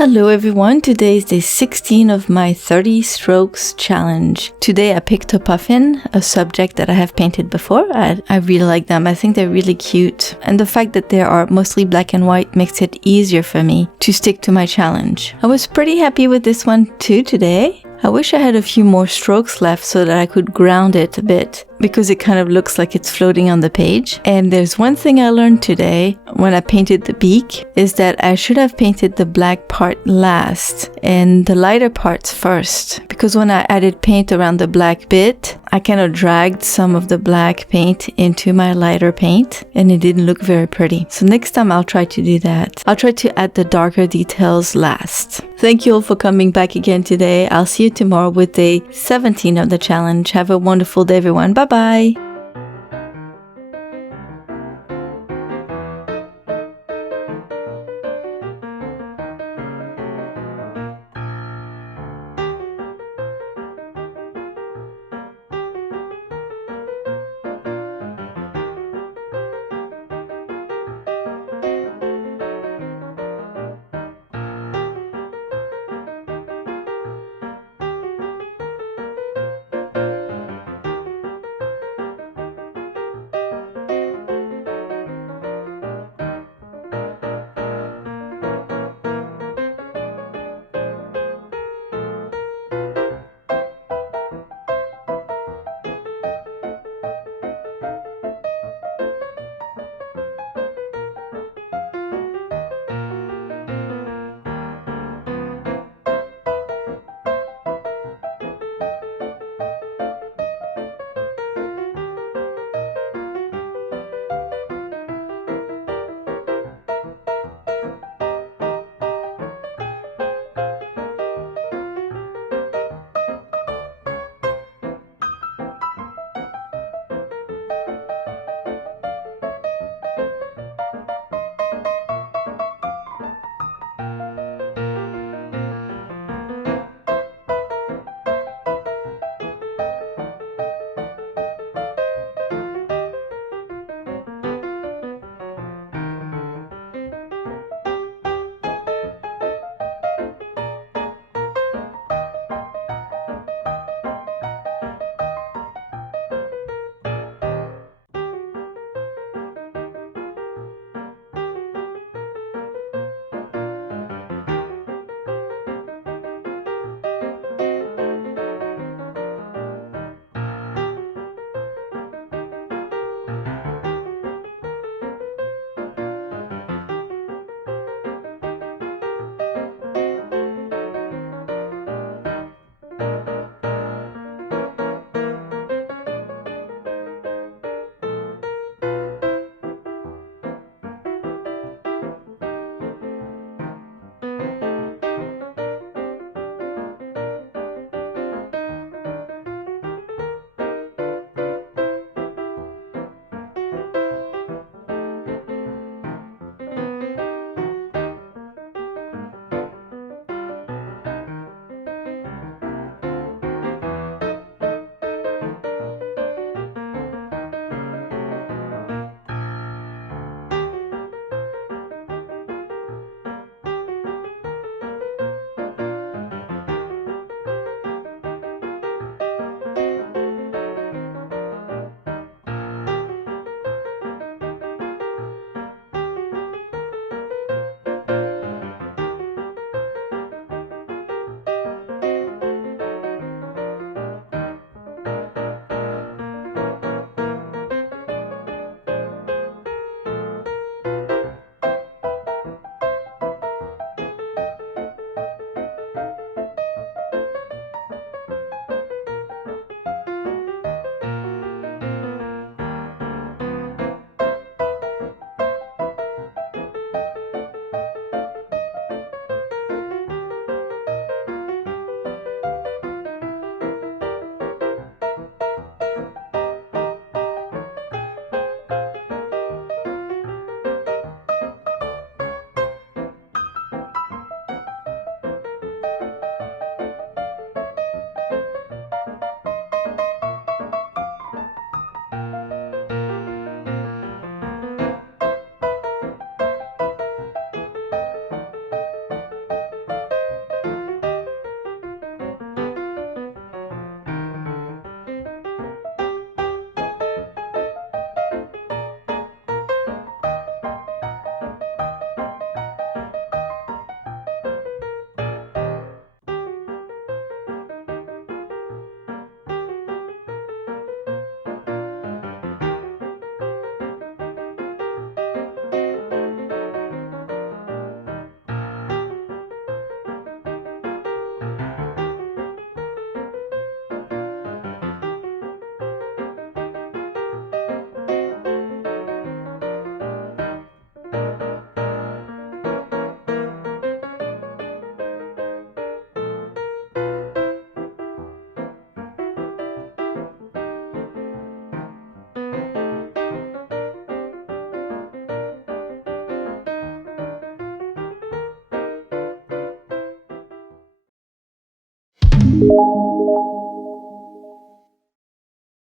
Hello everyone, today is day 16 of my 30 strokes challenge. Today I picked a puffin, a subject that I have painted before. I really like them, I think they're really cute. And the fact that they are mostly black and white makes it easier for me to stick to my challenge. I was pretty happy with this one too today. I wish I had a few more strokes left so that I could ground it a bit, because it kind of looks like it's floating on the page. And there's one thing I learned today when I painted the beak, is that I should have painted the black part last and the lighter parts first. Because when I added paint around the black bit, I kind of dragged some of the black paint into my lighter paint and it didn't look very pretty. So next time I'll try to do that. I'll try to add the darker details last. Thank you all for coming back again today. I'll see you tomorrow with day 17 of the challenge. Have a wonderful day everyone. Bye bye.